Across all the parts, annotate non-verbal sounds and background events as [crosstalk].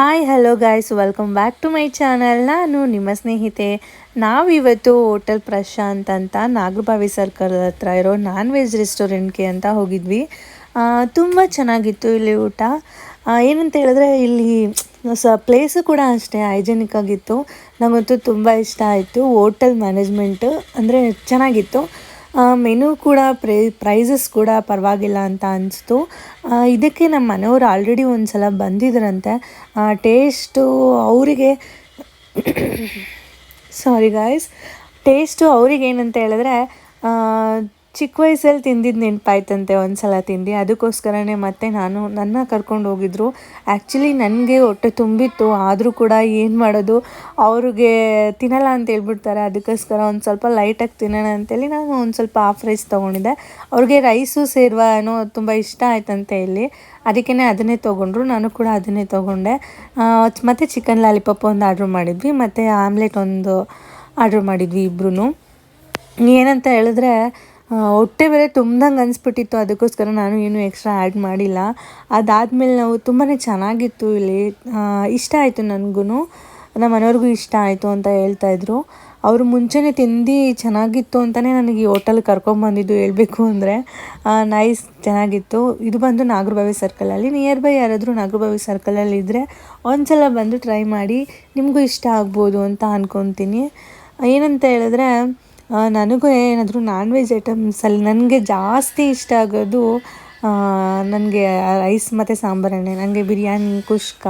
Hi hello guys welcome back to my channel ನಾನು ನಿಮ್ಮ ಸ್ನೇಹಿತೆ. ನಾವಿವತ್ತು ಹೋಟೆಲ್ ಪ್ರಶಾಂತ್ ಅಂತ ನಾಗರಬಾವಿ ಸರ್ಕಲ್ ಹತ್ರ ಇರೋ ನಾನ್ ವೆಜ್ ರೆಸ್ಟೋರೆಂಟ್ಗೆ ಅಂತ ಹೋಗಿದ್ವಿ. ತುಂಬ ಚೆನ್ನಾಗಿತ್ತು ಇಲ್ಲಿ ಊಟ. ಏನಂತ ಹೇಳಿದ್ರೆ ಇಲ್ಲಿ ಸ ಪ್ಲೇಸು ಕೂಡ ಅಷ್ಟೇ ಹೈಜೆನಿಕ್ ಆಗಿತ್ತು. ನಮಗಂತೂ ತುಂಬ ಇಷ್ಟ ಆಯಿತು. ಹೋಟೆಲ್ ಮ್ಯಾನೇಜ್ಮೆಂಟು ಅಂದರೆ ಚೆನ್ನಾಗಿತ್ತು. ಮೆನು ಕೂಡ ಪ್ರೈ ಪ್ರೈಸಸ್ ಕೂಡ ಪರವಾಗಿಲ್ಲ ಅಂತ ಅನಿಸ್ತು. ಇದಕ್ಕೆ ನಮ್ಮ ಮನೆಯವರು ಆಲ್ರೆಡಿ ಒಂದು ಸಲ ಬಂದಿದ್ರಂತೆ ಟೇಸ್ಟು ಅವರಿಗೆ ಸಾರಿ ಗಾಯ್ಸ್ ಟೇಸ್ಟು ಅವ್ರಿಗೆ [coughs] ಏನಂತ ಹೇಳಿದ್ರೆ ಚಿಕ್ಕ ವಯಸ್ಸಲ್ಲಿ ತಿಂದಿದ್ದು ನೆನಪಾಯ್ತಂತೆ ಒಂದು ಸಲ ತಿಂದು, ಅದಕ್ಕೋಸ್ಕರನೇ ಮತ್ತೆ ನಾನು ನನ್ನ ಕರ್ಕೊಂಡು ಹೋಗಿದ್ರು. ಆ್ಯಕ್ಚುಲಿ ನನಗೆ ಹೊಟ್ಟೆ ತುಂಬಿತ್ತು, ಆದರೂ ಕೂಡ ಏನು ಮಾಡೋದು, ಅವ್ರಿಗೆ ತಿನ್ನಲ್ಲ ಅಂತ ಹೇಳ್ಬಿಡ್ತಾರೆ. ಅದಕ್ಕೋಸ್ಕರ ಒಂದು ಸ್ವಲ್ಪ ಲೈಟಾಗಿ ತಿನ್ನೋಣ ಅಂತೇಳಿ ನಾನು ಒಂದು ಸ್ವಲ್ಪ ಹಾಫ್ ರೈಸ್ ತೊಗೊಂಡಿದ್ದೆ. ಅವ್ರಿಗೆ ರೈಸು ಸೇರುವ ಏನೋ ತುಂಬ ಇಷ್ಟ ಆಯ್ತಂತೆ ಇಲ್ಲಿ. ಅದಕ್ಕೇ ಅದನ್ನೇ ತೊಗೊಂಡ್ರು, ನಾನು ಕೂಡ ಅದನ್ನೇ ತೊಗೊಂಡೆ. ಮತ್ತು ಚಿಕನ್ ಲಾಲಿಪಾಪ್ ಒಂದು ಆರ್ಡ್ರ್ ಮಾಡಿದ್ವಿ, ಮತ್ತು ಆಮ್ಲೆಟ್ ಒಂದು ಆರ್ಡ್ರ್ ಮಾಡಿದ್ವಿ ಇಬ್ರು ಏನಂತ ಹೇಳಿದ್ರೆ ಹೊಟ್ಟೆ ಬೇರೆ ತುಂಬ್ದಂಗೆ ಅನಿಸ್ಬಿಟ್ಟಿತ್ತು. ಅದಕ್ಕೋಸ್ಕರ ನಾನು ಏನು ಎಕ್ಸ್ಟ್ರಾ ಆ್ಯಡ್ ಮಾಡಿಲ್ಲ. ಅದಾದಮೇಲೆ ನಾವು ತುಂಬಾ ಚೆನ್ನಾಗಿತ್ತು ಇಲ್ಲಿ. ಇಷ್ಟ ಆಯಿತು ನನಗೂ ನಮ್ಮ ಮನೆಯವ್ರಿಗೂ ಇಷ್ಟ ಆಯಿತು ಅಂತ ಹೇಳ್ತಾಯಿದ್ರು ಅವರು ಮುಂಚೆನೇ ತಿಂದು ಚೆನ್ನಾಗಿತ್ತು ಅಂತಲೇ ನನಗೆ ಈ ಹೋಟೆಲ್ ಕರ್ಕೊಂಬಂದಿದ್ದು ಹೇಳಬೇಕು ಅಂದರೆ. ನೈಸ್ ಚೆನ್ನಾಗಿತ್ತು. ಇದು ಬಂದು ನಾಗರಬಾವಿ ಸರ್ಕಲಲ್ಲಿ ನಿಯರ್ ಬೈ ಯಾರಾದರೂ ನಾಗರಬಾವಿ ಸರ್ಕಲಲ್ಲಿ ಇದ್ದರೆ ಒಂದ್ಸಲ ಬಂದು ಟ್ರೈ ಮಾಡಿ. ನಿಮಗೂ ಇಷ್ಟ ಆಗ್ಬೋದು ಅಂತ ಅಂದ್ಕೊತೀನಿ ಏನಂತ ಹೇಳಿದ್ರೆ ನನಗೂ ಏನಾದರೂ ನಾನ್ ವೆಜ್ ಐಟಮ್ಸಲ್ಲಿ ನನಗೆ ಜಾಸ್ತಿ ಇಷ್ಟ ಆಗೋದು ನನಗೆ ರೈಸ್ ಮತ್ತು ಸಾಂಬಾರೆಣ್ಣೆ ನನಗೆ ಬಿರಿಯಾನಿ, ಕುಷ್ಕ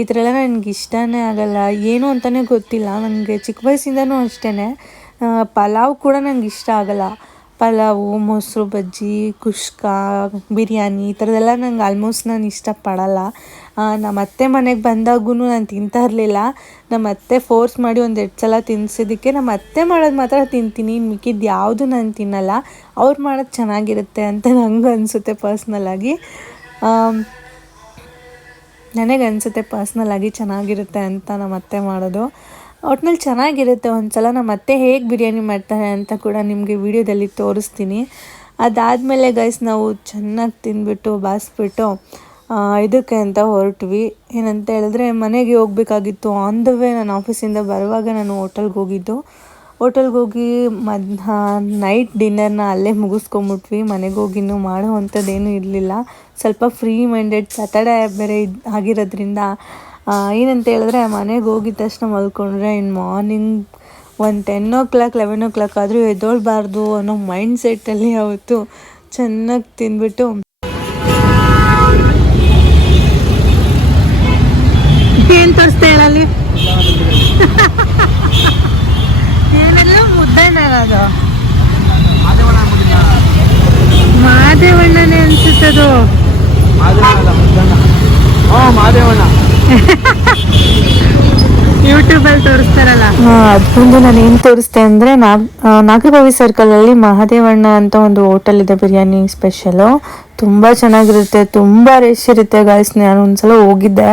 ಈ ಥರ ಎಲ್ಲ ನನಗೆ ಇಷ್ಟನೇ ಆಗಲ್ಲ. ಏನು ಅಂತಲೇ ಗೊತ್ತಿಲ್ಲ, ನನಗೆ ಚಿಕ್ಕ ವಯಸ್ಸಿಂದನೂ ಅಷ್ಟೇ ಪಲಾವ್ ಕೂಡ ನನಗೆ ಇಷ್ಟ ಆಗಲ್ಲ. ಪಲಾವು, ಮೊಸರು ಬಜ್ಜಿ, ಕುಷ್ಕ, ಬಿರಿಯಾನಿ, ಈ ಥರದ್ದೆಲ್ಲ ನಂಗೆ ಆಲ್ಮೋಸ್ಟ್ ನಾನು ಇಷ್ಟಪಡಲ್ಲ. ನಮ್ಮ ಅತ್ತೆ ಮನೆಗೆ ಬಂದಾಗೂ ನಾನು ತಿಂತಾ ಇರಲಿಲ್ಲ. ನಮ್ಮ ಅತ್ತೆ ಫೋರ್ಸ್ ಮಾಡಿ ಒಂದು ಎರಡು ಸಲ ತಿನ್ನಿಸಿದ್ದಕ್ಕೆ ನಮ್ಮ ಅತ್ತೆ ಮಾಡೋದು ಮಾತ್ರ ತಿಂತೀನಿ. ಇನ್ನು ಮಿಕ್ಕಿದ್ದು ಯಾವುದು ನಾನು ತಿನ್ನಲ್ಲ. ಅವ್ರು ಮಾಡೋದು ಚೆನ್ನಾಗಿರುತ್ತೆ ಅಂತ ನಂಗೆ ಅನಿಸುತ್ತೆ ಪರ್ಸ್ನಲಾಗಿ ನನಗೆ ಅನಿಸುತ್ತೆ ಪರ್ಸ್ನಲಾಗಿ ಚೆನ್ನಾಗಿರುತ್ತೆ ಅಂತ ನಮ್ಮ ಅತ್ತೆ ಮಾಡೋದು. ಒಟ್ನಲ್ಲಿ ಚೆನ್ನಾಗಿರುತ್ತೆ ಒಂದು ಸಲ ನಮ್ಮ ಅತ್ತೆ ಹೇಗೆ ಬಿರಿಯಾನಿ ಮಾಡ್ತಾರೆ ಅಂತ ಕೂಡ ನಿಮಗೆ ವಿಡಿಯೋದಲ್ಲಿ ತೋರಿಸ್ತೀನಿ. ಅದಾದಮೇಲೆ ಗೈಸ್ ನಾವು ಚೆನ್ನಾಗಿ ತಿಂದ್ಬಿಟ್ಟು, ಬಾಸ್ಬಿಟ್ಟು ಇದಕ್ಕೆ ಅಂತ ಹೊರಟ್ವಿ. ಏನಂತ ಹೇಳಿದ್ರೆ, ಮನೆಗೆ ಹೋಗಬೇಕಾಗಿತ್ತು. ಆನ್ ದ ವೇ ನಾನು ಆಫೀಸಿಂದ ಬರುವಾಗ ನಾನು ಹೋಟೆಲ್ಗೆ ಹೋಗಿದ್ದು. ಹೋಟೆಲ್ಗೆ ಹೋಗಿ ಮಧ್ಯಾಹ್ನ ನೈಟ್ ಡಿನ್ನರ್ನ ಅಲ್ಲೇ ಮುಗಿಸ್ಕೊಂಬಿಟ್ವಿ. ಮನೆಗೆ ಹೋಗಿ ಇನ್ನೂ ಮಾಡೋ ಅಂಥದ್ದೇನೂ ಇರಲಿಲ್ಲ. ಸ್ವಲ್ಪ ಫ್ರೀ ಮೈಂಡೆಡ್ ಸ್ಯಾಟರ್ಡೇ ಬೇರೆ ಇದು ಆಗಿರೋದ್ರಿಂದ ಏನಂತ ಹೇಳಿದ್ರೆ ಮನೆಗೆ ಹೋಗಿದ ತಕ್ಷಣ ಮಲ್ಕೊಂಡ್ರೆ ಇನ್ನು ಮಾರ್ನಿಂಗ್ ಒಂದು ten o'clock eleven o'clock ಆದರೂ ಎದ್ದೋಳ್ಬಾರ್ದು ಅನ್ನೋ ಮೈಂಡ್ ಸೆಟ್ಟಲ್ಲಿ ಅವತ್ತು ಚೆನ್ನಾಗಿ ತಿಂದ್ಬಿಟ್ಟು ಅದೊಂದು ನಾನು ಏನು ತೋರಿಸ್ತೆ ಅಂದರೆ ನಾಗರಭಾವಿ ಸರ್ಕಲ್ ಸರ್ಕಲಲ್ಲಿ ಮಹಾದೇವಣ್ಣ ಅಂತ ಒಂದು ಹೋಟೆಲ್ ಇದೆ ಬಿರಿಯಾನಿ ಸ್ಪೆಷಲು ತುಂಬ ಚೆನ್ನಾಗಿರುತ್ತೆ, ತುಂಬ ರಶ್ ಇರುತ್ತೆ ಗಾಯ್ಸ್ ನಾನು ಒಂದ್ಸಲ ಹೋಗಿದ್ದೆ.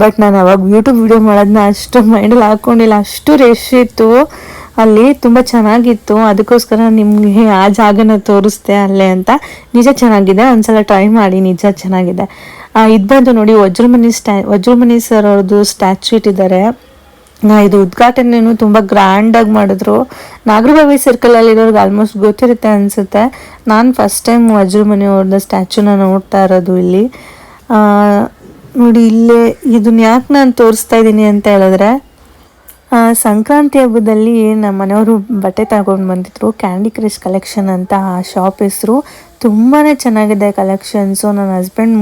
ಬಟ್ ನಾನು ಅವಾಗ ಯೂಟ್ಯೂಬ್ ವಿಡಿಯೋ ಮಾಡೋದನ್ನ ಅಷ್ಟು ಮೈಂಡಲ್ಲಿ ಹಾಕ್ಕೊಂಡಿಲ್ಲ ಅಷ್ಟು ರಶ್ ಇತ್ತು. ಅಲ್ಲಿ ತುಂಬ ಚೆನ್ನಾಗಿತ್ತು. ಅದಕ್ಕೋಸ್ಕರ ನಿಮಗೆ ಆ ಜಾಗನ ತೋರಿಸ್ದೆ ಅಲ್ಲೇ ಅಂತ. ನಿಜ ಚೆನ್ನಾಗಿದೆ. ಒಂದ್ಸಲ ಟ್ರೈ ಮಾಡಿ, ನಿಜ ಚೆನ್ನಾಗಿದೆ. ಇದು ಬಂದು ನೋಡಿ ವಜ್ರಮನಿ ಸ್ಟ್ಯಾ ವಜ್ರಮನಿ ಸರ್ ಅವ್ರದ್ದು ಸ್ಟ್ಯಾಚ್ಯೂ ಇಟ್ಟಿದ್ದಾರೆ. ಇದು ಉದ್ಘಾಟನೆಯೂ ತುಂಬ ಗ್ರ್ಯಾಂಡಾಗಿ ಮಾಡಿದ್ರು. ನಾಗರಬಾವಿ ಸರ್ಕಲಲ್ಲಿರೋರ್ಗೆ ಆಲ್ಮೋಸ್ಟ್ ಗೊತ್ತಿರುತ್ತೆ ಅನಿಸುತ್ತೆ. ನಾನು ಫಸ್ಟ್ ಟೈಮ್ ವಜ್ರಮಣಿ ಅವ್ರದ್ದು ಸ್ಟ್ಯಾಚ್ಯೂನ ನೋಡ್ತಾ ಇರೋದು ಇಲ್ಲಿ. ನೋಡಿ ಇಲ್ಲೇ ಇದನ್ನ ಯಾಕೆ ನಾನು ತೋರಿಸ್ತಾ ಇದ್ದೀನಿ ಅಂತ ಹೇಳಿದ್ರೆ ಸಂಕ್ರಾಂತಿ ಹಬ್ಬದಲ್ಲಿ ನಮ್ಮ ಮನೆಯವರು ಬಟ್ಟೆ ತಗೊಂಡು ಬಂದಿದ್ರು ಕ್ಯಾಂಡಿ ಕ್ರಶ್ ಕಲೆಕ್ಷನ್ ಅಂತ ಆ ಶಾಪ್ ಹೆಸರು. ತುಂಬಾ ಚೆನ್ನಾಗಿದೆ ಕಲೆಕ್ಷನ್ಸು ನನ್ನ ಹಸ್ಬೆಂಡ್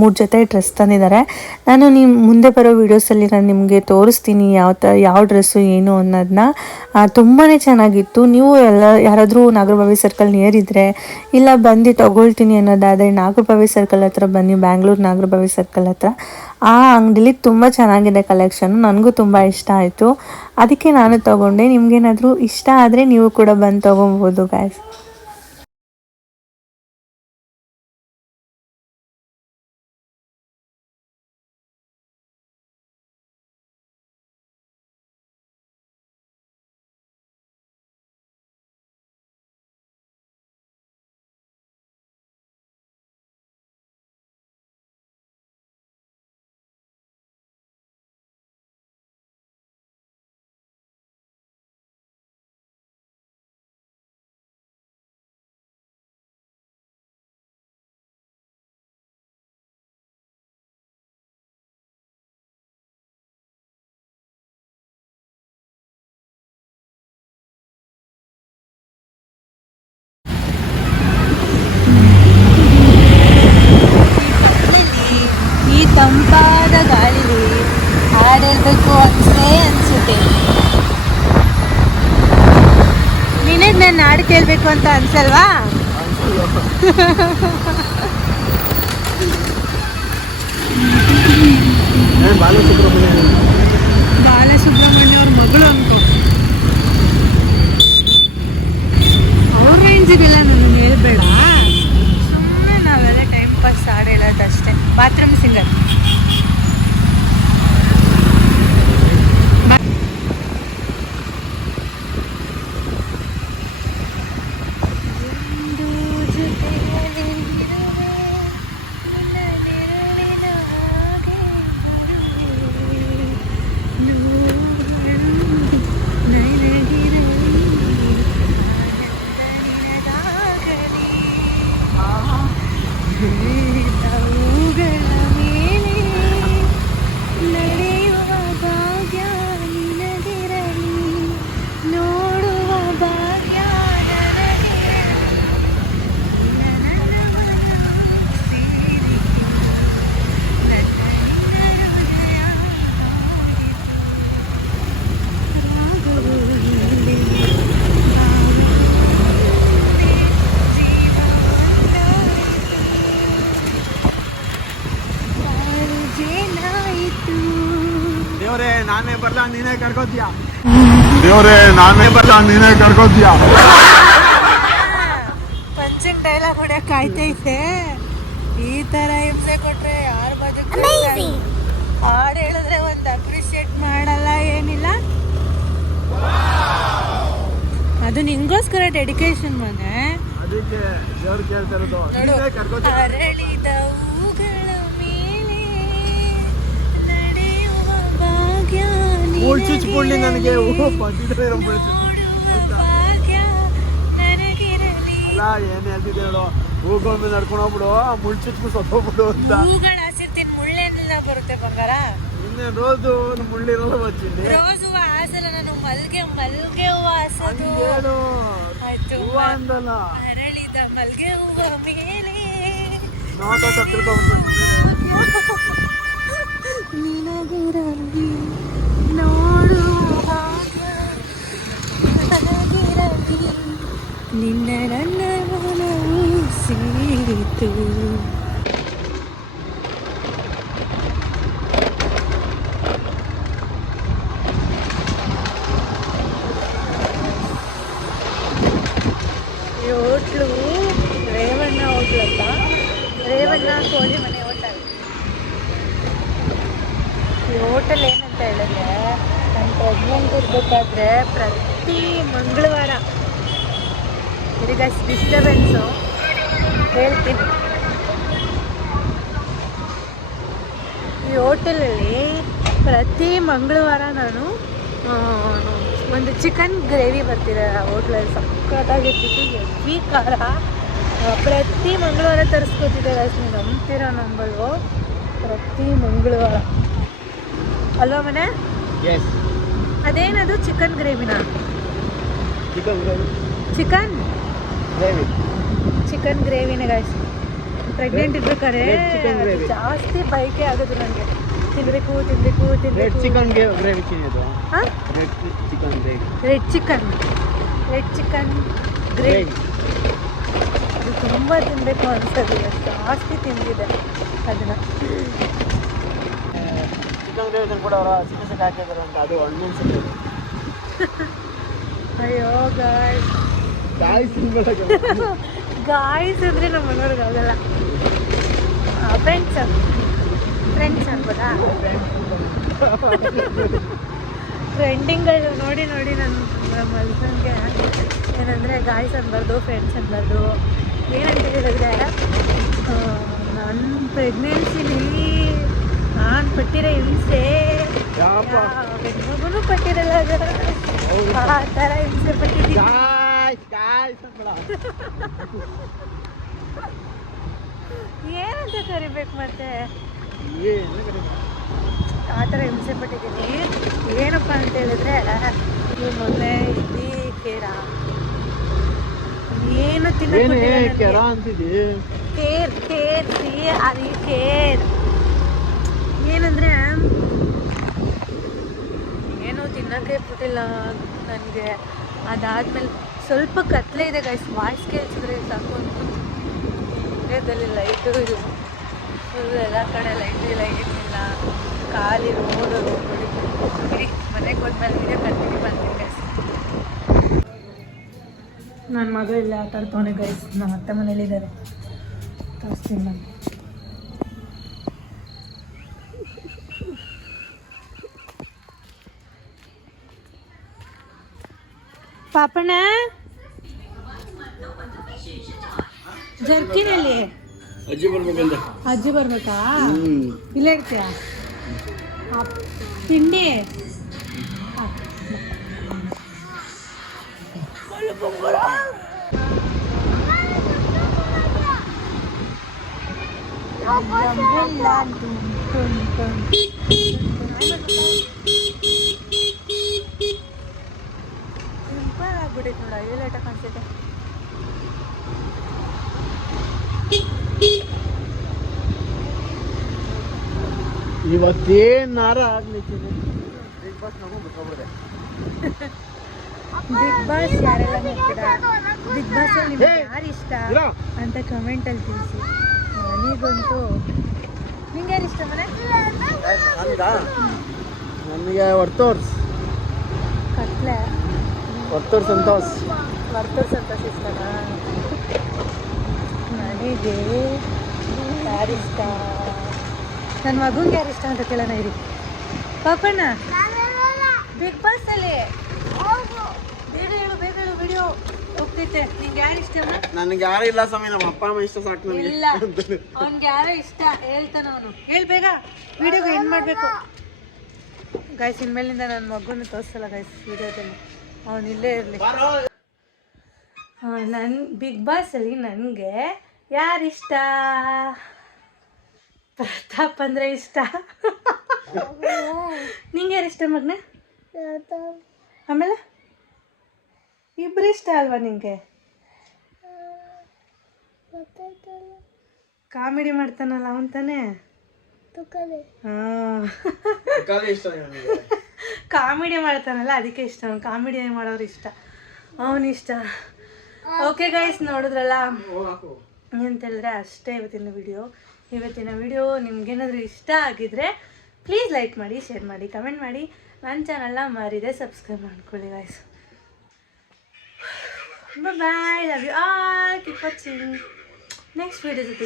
ಮೂರು ಜೊತೆ ಡ್ರೆಸ್ ತಂದಿದ್ದಾರೆ ನಾನು ನಿಮ್ಮ ಮುಂದೆ ಬರೋ ವೀಡಿಯೋಸಲ್ಲಿ ನಾನು ನಿಮಗೆ ತೋರಿಸ್ತೀನಿ ಯಾವ ಥರ ಯಾವ ಡ್ರೆಸ್ಸು ಏನು ಅನ್ನೋದನ್ನ ತುಂಬಾ ಚೆನ್ನಾಗಿತ್ತು. ನೀವು ಎಲ್ಲ, ಯಾರಾದರೂ ನಾಗರಬಾವಿ ಸರ್ಕಲ್ ನಿಯರ್ ಇದ್ದರೆ ಇಲ್ಲ ಬಂದು ತೊಗೊಳ್ತೀನಿ ಅನ್ನೋದಾದರೆ ನಾಗರಬಾವಿ ಸರ್ಕಲ್ ಹತ್ರ ಬನ್ನಿ ಬ್ಯಾಂಗ್ಳೂರು ನಾಗರಬಾವಿ ಸರ್ಕಲ್ ಹತ್ರ. ಆ ಅಂಗಡಿಲಿ ತುಂಬ ಚೆನ್ನಾಗಿದೆ ಕಲೆಕ್ಷನ್ ನನಗೂ ತುಂಬ ಇಷ್ಟ ಆಯಿತು. ಅದಕ್ಕೆ ನಾನು ತಗೊಂಡೆ. ನಿಮಗೇನಾದರೂ ಇಷ್ಟ ಆದರೆ ನೀವು ಕೂಡ ಬಂದು ತೊಗೊಬೋದು ಗಾಯ್ಸ್ ಹಾಡು ಕೇಳಬೇಕು ಅಂತ ಅನ್ಸಲ್ವಾ ಏನ್ ಬಾಲಸುಬ್ರಹ್ಮಣ್ಯ ಬಾಲಸುಬ್ರಹ್ಮಣ್ಯ ಅವ್ರ ಮಗಳು ಅನ್ಕೋ ಅವ್ರ ರೇಂಜಿಗೆಲ್ಲ ನನಗೆ ಹೇಳ್ಬೇಡ ಸುಮ್ಮನೆ ನಾವೆಲ್ಲ ಟೈಮ್ ಪಾಸ್ ಹಾಡು ಹೇಳೋದಷ್ಟೇ ಬಾತ್ರೂಮ್ ಸಿಂಗರ್ ನಡೆಯುವ ಭಾಗ್ಯ ನಿನಗಿರಲಿ ನೋಡುವ ಭಾಗ್ಯ ಜೇನಾಯಿತು ದೇವ್ರೇ ನಾನೇ ಬರ್ಲ ನೀನೇ ಕರ್ಕೋತೀಯ ದೇವ್ರೇ ನಾನೇ ಬರ್ಲ ನೀನೇ ಕರ್ಕೋತೀಯ? Punching dialogue ಹೊಡೆಯಕ್ ಕಾಯ್ತೈತೆ. ಈ ತರ ಹಿಂಸೆ ಕೊಟ್ರೆ ಯಾರು ಬಾಜು ಹಾಡು ಹೇಳಿದ್ರೆ ಒಂದು ಅಪ್ರಿಷಿಯೇಟ್ ಮಾಡಲ್ಲ ಏನಿಲ್ಲ. ಅದು ನಿಂಗೋಸ್ಕರ ಡೆಡಿಕೇಶನ್ ಮನೆ. ಅರಳಿದ ಹೂಗಳ ಮೇಲೆ ನಡೆಯುವ ಭಾಗ್ಯ. ಮುಳ್ಚುಚ್ಕೊಳ್ಳಿ ನನಗೆ. ಅಲ್ಲ ಏನ್ ಹೇಳ್ತಿದ್ದೆ ಹೇಳು. ಹೂಗಳ ನಡ್ಕೊಂಡು ಹೋಗ್ಬಿಡು. ಮುಳ್ ಸತ್ತೋಗ್ಬಿಡು ಅಂತ. ಹೂಗಳ ಹಸಿರ್ತೀನಿ ಮುಳ್ಳೆಲ್ಲ ಬರುತ್ತೆ ಬಂಗಾರ? ಇನ್ನೇ ರೋದು ಮುಳ್ಳಿರಲ್ಲ ಬಚ್ಚಿದ್ದೆ ರೋಸು ಹೂವ ಹಾಸಲ್ಲ ನಾನು ಮಲ್ಗೆ ಮಲ್ಗೆ ಹೂವ ಆಯ್ತು ಹೂವ ಅಂದಲ್ಲ. ಅರಳಿದ ಮಲ್ಗೆ ಹೂವ ಮೇಲೆ. ನಿನಗಿರಲಿ [laughs] ನೋಡುವ ಭಾಗ್ಯ ನನಗಿರಲಿ ನಿನ್ನ ನನ್ನ ಮನವು ಸೇರಿತು ಈ ಹೋಟ್ಲು ರೇವಣ್ಣ ಹೋಟ್ಲು ಅಂತ ರೇವಣ್ಣ ಕೋಳಿ ಮನೆ ಹೋಟೆಲ್ ಈ ಹೋಟೆಲ್ ಏನಂತ ಹೇಳಿದ್ರೆ ನಾನು ಪ್ರೆಗ್ನೆಂಟ್ ಇರಬೇಕಾದ್ರೆ ಪ್ರತಿ ಮಂಗಳವಾರ ಈಗ ಡಿಸ್ಟರ್ಬೆನ್ಸು ಹೇಳ್ತೀನಿ ಈ ಹೋಟೆಲಲ್ಲಿ ಪ್ರತಿ ಮಂಗಳವಾರ ನಾನು ಒಂದು ಚಿಕನ್ ಗ್ರೇವಿ ಬರ್ತಿದೆ ಹೋಟ್ಲಲ್ಲಿ ಸಕ್ಕತ್ತಾಗಿರ್ತಿತ್ತು ಎವ್ವಿ ಖಾರ. ಆ, ಪ್ರತಿ ಮಂಗಳವಾರ ತರಿಸ್ಕೊತಿದ್ದೆ guys, ನೀವು ನಂಬ್ತೀರಾ ನಂಬಲ್ವೋ? ಪ್ರತಿ ಮಂಗಳವಾರ. ಅಲ್ವಾ ಮನೆ? ಅದೇನದು ಚಿಕನ್ ಗ್ರೇವಿನ ಚಿಕನ್ ಚಿಕನ್ ಗ್ರೇವಿ ಚಿಕನ್ ಗ್ರೇವಿನೇ ಗಾಯ್ಸ್ ಪ್ರೆಗ್ನೆಂಟ್ ಇರ್ಬೇಕಾದ್ರೆ ಕರೆ. ಜಾಸ್ತಿ ಬೈಕೆ ಆಗೋದು ನನಗೆ. ತಿನ್ಬೇಕು ತಿನ್ಬೇಕು ರೆಡ್ ತಿನ್ಬೇಕು ಚಿಕನ್ ಗ್ರೇವಿ ತಿನ್ನೋದು. ಹಾಂ? Red chicken gravy red chicken red chicken gravy ಅದು ತುಂಬ ತಿನ್ನಬೇಕು ಅನ್ಸೋದು ಜಾಸ್ತಿ ತಿಂದಿದೆ ಅದನ್ನ. ಚಿಕನ್ ಗ್ರೇವಿ ಅವರು ಚಿಕನ್ ಸಕ್ ಹಾಕಿದಾರೆ ಅಂತ ಅದು ಹಣ್ಣು [laughs] ಅಯ್ಯೋ ಗಾಯ್ಸ್ ಗಾಯ್ಸ್ [laughs] ಅಂದರೆ ನಮ್ಮ ಮನೆಯವ್ರಿಗೆ ಆಗಲ್ಲ ಫ್ರೆಂಡ್ಸ್ ಫ್ರೆಂಡ್ಸ್ ಅನ್ಬೋದಾ ಟ್ರೆಂಡಿಂಗ್ಗಳು ನೋಡಿ ನೋಡಿ ನನ್ನ ಹಸ್ಬೆಂಡ್ಗೆ ಏನಂದರೆ ಗಾಯ್ಸ್ ಅನ್ಬಾರ್ದು ಫ್ರೆಂಡ್ಸ್ ಅನ್ಬಾರ್ದು. ಏನಂತ ಹೇಳಿದ್ರೆ ನನ್ನ ಪ್ರೆಗ್ನೆನ್ಸಿಲಿ ನಾನು ಪಟ್ಟಿರೋ ಹಿಂಸೆ. ಹೆಣ್ಮಗುನು ಪಟ್ಟಿರಲ್ಲ. ಆ ಥರ ಹಿಂಸೆ ಪಟ್ಟಿದ್ದೀನಿ. ಏನಂತ ಕರಿಬೇಕು ಮತ್ತೆ? ಆ ಥರ ಹಿಂಸೆ ಪಟ್ಟಿದ್ದೀನಿ. ಏನಪ್ಪ ಅಂತ ಹೇಳಿದ್ರೆ ಈ ಮೊನ್ನೆ ಇಡೀ ಕೇರ. ಏನು ಏನು ಕೆರ ಕೇರ್ ಅದು ಕೇರ್. ಏನಂದ್ರೆ ಏನು ತಿನ್ನಕ್ಕೆ ಬಿಟ್ಟಿಲ್ಲ ನನಗೆ. ಅದಾದ್ಮೇಲೆ ಸ್ವಲ್ಪ ಕತ್ಲೆ ಇದೆ ಗೈಸ್ ವಾಯ್ಸ್ ಕೇಳಿಸಿದ್ರೆ ಸಾಕು ಏರಿಯಾದಲ್ಲಿ ಲೈಟು ಇದು. ಫುಲ್ ಎಲ್ಲ ಕಡೆ ಲೈಟ್ ಇಲ್ಲ ಏನಿಲ್ಲ. ಖಾಲಿ ರೋಡು ಇಡೀ ಮನೆಗೆ ಹೋದ್ಮೇಲೆ ವಿಡಿಯೋ ಕಂಟಿನ್ಯೂ ಮಾಡ್ತೀನಿ ಗೈಸ್ ನನ್ನ ಮಗ ಇಲ್ಲ ಆಟ ಆಡ್ತಾನೆ ಗೈಸ್ ನಮ್ಮ ಅತ್ತೆ ಮನೇಲಿದ್ದಾರೆ ತೋರಿಸ್ತೀನಿ ನಾನು. ಪಾಪಣ್ಣ? ಜರ್ಕಿನಲ್ಲಿ ಅಜ್ಜಿ ಬರ್ಬೇಕಂತ ಅಜ್ಜಿ ಬರ್ಬೇಕಾ ಇಲ್ಲೇ ಇರ್ತೀಯ ಆ, ತಿಂಡಿ ಆ, ಸಿಂಪಲ್ ಆಗ್ಬಿಟ್ಟೈತೆ ನೋಡ ಏಲೇಟ ಕಾಣಿಸ್ತೈತೆ ಇವತ್ತೇನ್ ನಾರ ಆಗ್ಲಿಕ್ಕೆ? ಬಿಗ್ ಬಾಸ್ ನಾವು ಬಿಟ್ಕೊಬಿಡ್ದೆ. ಬಿಗ್ ಬಾಸ್ ಯಾರೆಲ್ಲ ನೋಡ್ತೀರಾ? ಬಿಗ್ ಬಾಸ್ ನಿಮ್ಗೆ ಯಾರು ಇಷ್ಟ? ಅಂತ ಕಮೆಂಟ್ ಅಲ್ಲಿ ತಿಳಿಸಿ. ನನಗಂತೂ ನಿಂಗೆ ಯಾರು ಇಷ್ಟ ಮನೆ? ನನಗೆ ವರ್ತೋರ್ಸ್. ಕತ್ಲೆ. ವರ್ತೋರ್ ಸಂತೋಷ್. ವರ್ತೂರ್ ಸಂತೋಷ ಇಷ್ಟನಾ ನನಗೆ ಯಾರಿಷ್ಟ ಇಷ್ಟ? ನನ್ನ ಮಗುಂಗೆ ಯಾರು ಇಷ್ಟ ಅಂತ ಕೇಳೋಣ ಇರಿ. ಪಾಪಣ್ಣ ಬಿಗ್ ಬಾಸ್ ಅಲ್ಲಿ. ಬೇಗ ಹೇಳು ಬೇಗ ಹೇಳು ವಿಡಿಯೋ ಹೋಗ್ತೈತೆ. ನಿಂಗೆ ಯಾರು ಇಷ್ಟ? ನನಗೆ ಯಾರು ಇಲ್ಲ ಸ್ವಾಮಿ ನಮ್ಮ ಅಪ್ಪ ಅಮ್ಮ ಇಷ್ಟ ಸಾಕು ನನಗೆ. ಇಲ್ಲ. ಅವ್ನಿಗೆ ಯಾರೋ ಇಷ್ಟ ಹೇಳ್ತಾನ ಅವನು. ಹೇಳ ಬೇಗ ವಿಡಿಯೋಗೆ ಏನು ಮಾಡಬೇಕು. ಗಾಯ್ಸ್ ಇನ್ಮೇಲಿಂದ ನನ್ನ ಮಗುನ ತೋರಿಸಲ್ಲ ಗಾಯ್ಸ್ ವಿಡಿಯೋದಲ್ಲಿ ಅವನು ಇಲ್ಲೇ ಇರಲಿ. ನನ್ನ ಬಿಗ್ ಬಾಸಲ್ಲಿ ನನಗೆ ಯಾರಿಷ್ಟ? ಪ್ರತಾಪ್ ಅಂದ್ರೆ ಇಷ್ಟ. ನಿಂಗೆ ಯಾರು ಇಷ್ಟ ಮಗ್ನ? ಆಮೇಲೆ? ಇಬ್ರು ಇಷ್ಟ ಅಲ್ವಾ ನಿಂಗೆ? ಕಾಮಿಡಿ ಮಾಡ್ತಾನಲ್ಲ ಅವನ್ ತಾನೇ? ಕಾಮಿಡಿ ಮಾಡ್ತಾನಲ್ಲ ಅದಕ್ಕೆ ಇಷ್ಟ ಅವ್ನು. ಕಾಮಿಡಿ ಮಾಡೋರು ಇಷ್ಟ. ಅವನು ಇಷ್ಟ. ಓಕೆ ಗೈಸ್ ನೋಡಿದ್ರಲ್ಲ? ಅಂತ ಹೇಳಿದ್ರೆ ಅಷ್ಟೇ ಇವತ್ತಿನ ವಿಡಿಯೋ ಇವತ್ತಿನ ವಿಡಿಯೋ ನಿಮ್ಗೇನಾದರೂ ಇಷ್ಟ ಆಗಿದ್ರೆ ಪ್ಲೀಸ್ ಲೈಕ್ ಮಾಡಿ ಶೇರ್ ಮಾಡಿ ಕಮೆಂಟ್ ಮಾಡಿ. ನನ್ನ ಚಾನಲ್ನ ಮಾರಿದೆ ಸಬ್ಸ್ಕ್ರೈಬ್ ಮಾಡ್ಕೊಳ್ಳಿ guys bye love you all keep watching next video ಜೊತೆ